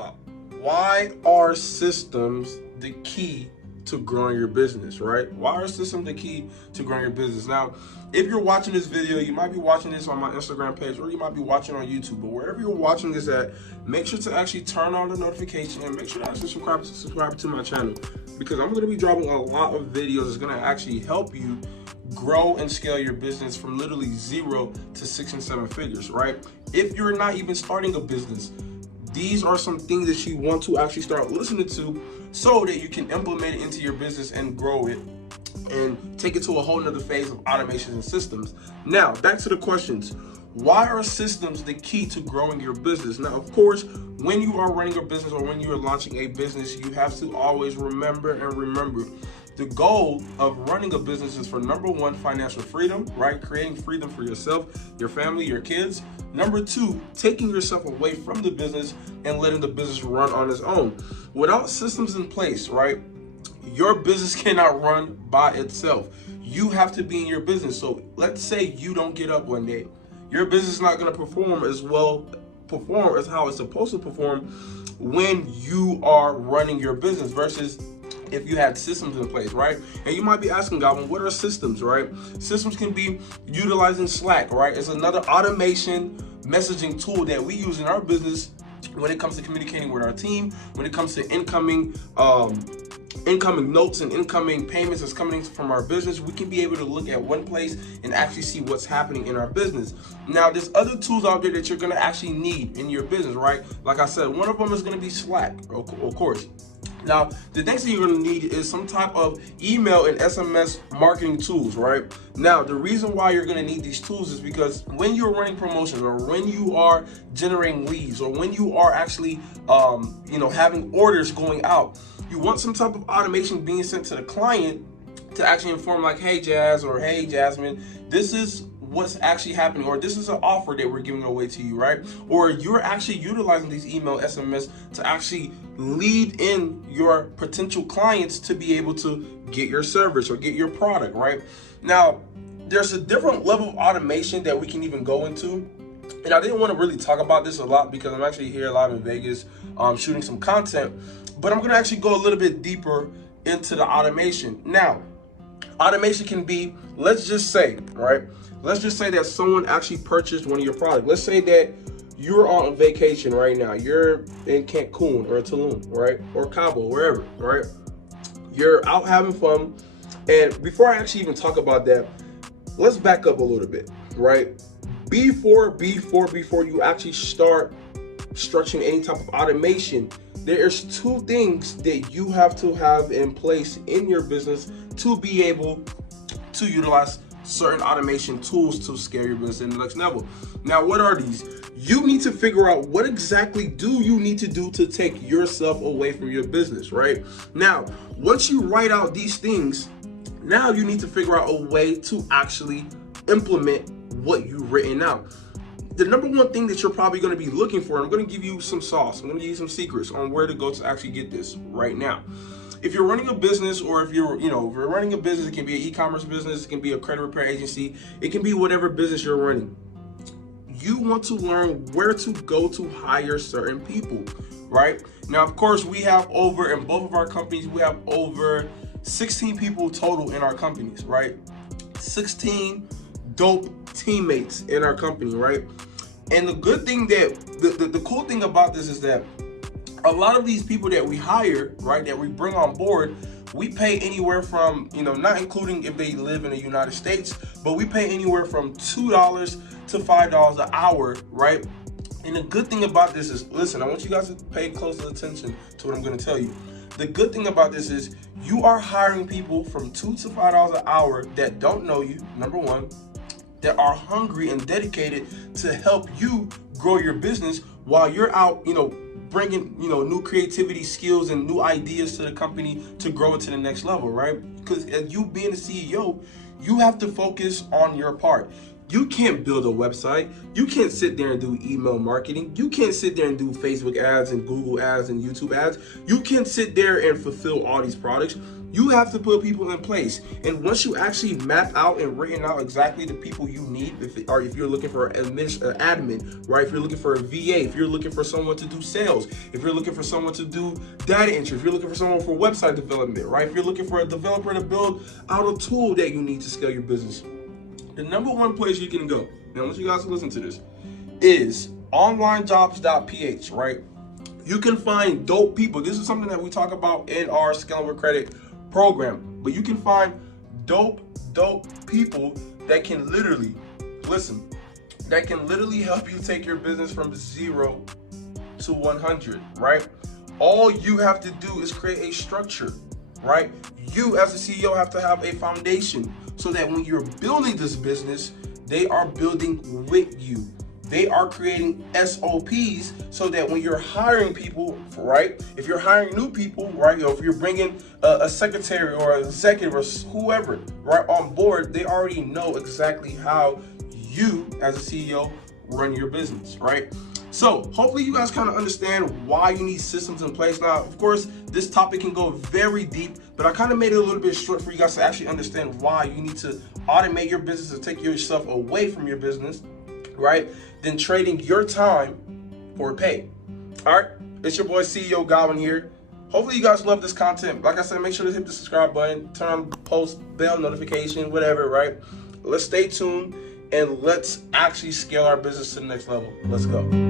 about why are systems the key to growing your business, right? Why are systems the key to growing your business? Now, if you're watching this video, you might be watching this on my Instagram page, or you might be watching on YouTube, but wherever you're watching this at, make sure to actually turn on the notification and make sure to actually subscribe to my channel, because I'm going to be dropping a lot of videos that's going to actually help you grow and scale your business from literally 0 to 6 and 7 figures, right? If you're not even starting a business, these are some things that you want to actually start listening to so that you can implement it into your business and grow it and take it to a whole nother phase of automations and systems. Now, back to the questions. Why are systems the key to growing your business? Now, of course, when you are running a business or when you are launching a business, you have to always remember the goal of running a business is for number 1, financial freedom, right? Creating freedom for yourself, your family, your kids. Number 2, taking yourself away from the business and letting the business run on its own. Without systems in place, right, your business cannot run by itself. You have to be in your business. So let's say you don't get up one day. Your business is not going to perform as how it's supposed to perform when you are running your business versus if you had systems in place, right? And you might be asking, Goblin, what are systems, right? Systems can be utilizing Slack, right? It's another automation messaging tool that we use in our business when it comes to communicating with our team, when it comes to incoming notes and incoming payments that's coming from our business. We can be able to look at one place and actually see what's happening in our business. Now, there's other tools out there that you're going to actually need in your business, right? Like I said, one of them is going to be Slack, of course. Now, the next thing you're going to need is some type of email and SMS marketing tools, right? Now, the reason why you're going to need these tools is because when you're running promotions or when you are generating leads or when you are actually, having orders going out, you want some type of automation being sent to the client to actually inform like, hey, Jazz, or hey, Jasmine, this is what's actually happening, or this is an offer that we're giving away to you, right? Or you're actually utilizing these email SMS to actually lead in your potential clients to be able to get your service or get your product, right? Now, there's a different level of automation that we can even go into. And I didn't want to really talk about this a lot because I'm actually here live in Vegas shooting some content, but I'm going to actually go a little bit deeper into the automation. Now, automation can be, let's just say that someone actually purchased one of your products. Let's say that you're on vacation right now. You're in Cancun or Tulum, right? Or Cabo, wherever, right? You're out having fun. And before I actually even talk about that, let's back up a little bit, right? Before you actually start structuring any type of automation, there's 2 things that you have to have in place in your business to be able to utilize certain automation tools to scale your business in the next level. Now, what are these? You need to figure out what exactly do you need to do to take yourself away from your business, right? Now, once you write out these things, now you need to figure out a way to actually implement what you've written out. The number 1 thing that you're probably going to be looking for, I'm going to give you some sauce. I'm going to give you some secrets on where to go to actually get this right now. If you're running a business, or if you're running a business, it can be an e-commerce business, it can be a credit repair agency, it can be whatever business you're running. You want to learn where to go to hire certain people, right? Now, of course, we have in both of our companies, we have over 16 people total in our companies, right? 16 dope teammates in our company, right? And the good thing the cool thing about this is that a lot of these people that we hire, right, that we bring on board, we pay anywhere from, not including if they live in the United States, but we pay anywhere from $2 to $5 an hour, right? And the good thing about this is, listen, I want you guys to pay close attention to what I'm going to tell you. The good thing about this is you are hiring people from $2 to $5 an hour that don't know you, number 1, that are hungry and dedicated to help you grow your business while you're out, bringing, new creativity, skills, and new ideas to the company to grow it to the next level, right? Because as you being the CEO, you have to focus on your part. You can't build a website. You can't sit there and do email marketing. You can't sit there and do Facebook ads and Google ads and YouTube ads. You can't sit there and fulfill all these products. You have to put people in place. And once you actually map out and written out exactly the people you need, if you're looking for an admin, right? If you're looking for a VA, if you're looking for someone to do sales, if you're looking for someone to do data entry, if you're looking for someone for website development, right? If you're looking for a developer to build out a tool that you need to scale your business, the number one place you can go, now I want you guys to listen to this, is onlinejobs.ph, right? You can find dope people. This is something that we talk about in our Scaling with Credit program, but you can find dope people that can literally, that can literally help you take your business from 0 to 100, right? All you have to do is create a structure, right? You as a CEO have to have a foundation so that when you're building this business, they are building with you. They are creating SOPs so that when you're hiring people, right? If you're hiring new people, right? Or if you're bringing a secretary or an executive or whoever, right, on board, they already know exactly how you as a CEO run your business, right? So hopefully you guys kind of understand why you need systems in place. Now, of course, this topic can go very deep, but I kind of made it a little bit short for you guys to actually understand why you need to automate your business and take yourself away from your business, right? Then trading your time for pay. All right, it's your boy CEO Godwin here. Hopefully you guys love this content. Like I said, make sure to hit the subscribe button, turn on post, bell notification, whatever, right? Let's stay tuned and let's actually scale our business to the next level. Let's go.